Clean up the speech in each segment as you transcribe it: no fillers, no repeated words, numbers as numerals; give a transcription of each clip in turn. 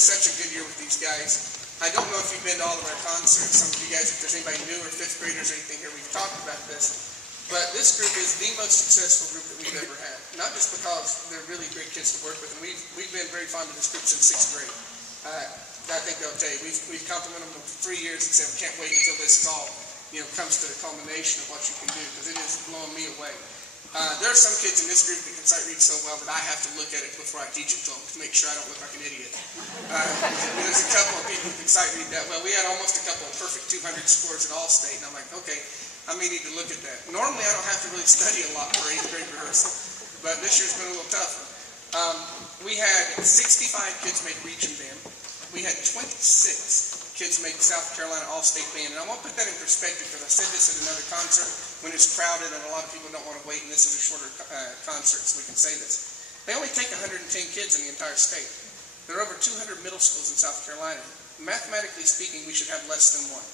such a good year with these guys. I don't know if you've been to all of our concerts. Some of you guys, if there's anybody new or fifth graders or anything here, we've talked about this. But this group is the most successful group that we've ever had. Not just because they're really great kids to work with, and we've been very fond of this group since 6th grade. I think they'll tell you, we've complimented them for 3 years and said we can't wait until this all comes to the culmination of what you can do, because it is blowing me away. There are some kids in this group that can sight read so well that I have to look at it before I teach it to them to make sure I don't look like an idiot. There's a couple of people who can sight read that well. We had almost a couple of perfect 200 scores at All-State, and I'm like, okay, I may need to look at that. Normally I don't have to really study a lot for 8th grade rehearsal, but this year's been a little tougher. We had 65 kids make region band. We had 26 kids make South Carolina All-State band. And I want to put that in perspective because I said this at another concert when it's crowded and a lot of people don't want to wait, and this is a shorter concert, so we can say this. They only take 110 kids in the entire state. There are over 200 middle schools in South Carolina. Mathematically speaking, we should have less than one.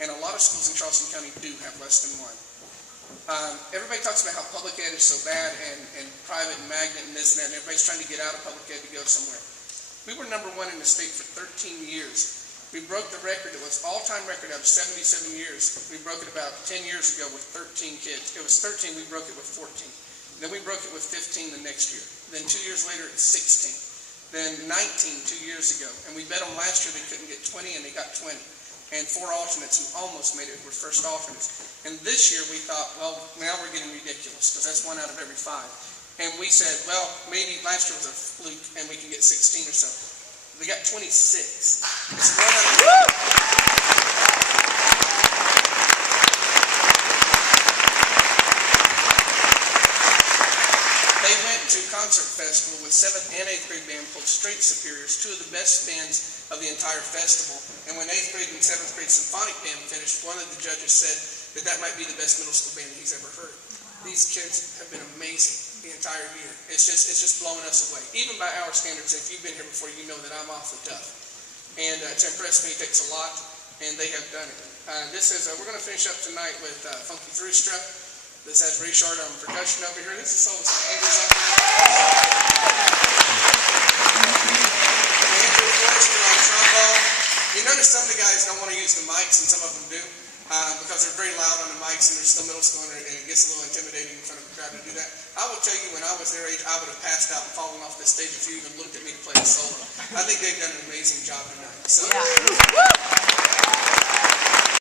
And a lot of schools in Charleston County do have less than one. Everybody talks about how public ed is so bad and private and magnet and this and that, and everybody's trying to get out of public ed to go somewhere. We were #1 in the state for 13 years. We broke the record. It was all-time record out of 77 years. We broke it about 10 years ago with 13 kids. It was 13, we broke it with 14. Then we broke it with 15 the next year. Then 2 years later, it's 16. Then 19 2 years ago. And we bet them last year they couldn't get 20, and they got 20. And 4 alternates who almost made it were first alternates. And this year we thought, well, now we're getting ridiculous, because that's 1 out of every 5. And we said, well, maybe last year was a fluke, and we can get 16 or so. We got 26. It's 1 out of They went to concert festival with 7th and 8th grade band called Straight Superiors, 2 of the best bands of the entire festival. And when 8th grade and 7th grade symphonic band finished, one of the judges said that that might be the best middle school band he's ever heard. These kids have been amazing the entire year. It's just blowing us away. Even by our standards, if you've been here before, you know that I'm awfully tough. And to impress me takes a lot, and they have done it. We're going to finish up tonight with Funky Thrustrup. This has Richard on percussion over here. This is someone's Andrew's on Andrew Forrester on trombone. You notice some of the guys don't want to use the mics, and some of them do. Because they're very loud on the mics and they're still middle school, and it gets a little intimidating in front of a crowd to do that. I will tell you, when I was their age, I would have passed out and fallen off the stage if you even looked at me to play a solo. I think they've done an amazing job tonight. So. Yeah.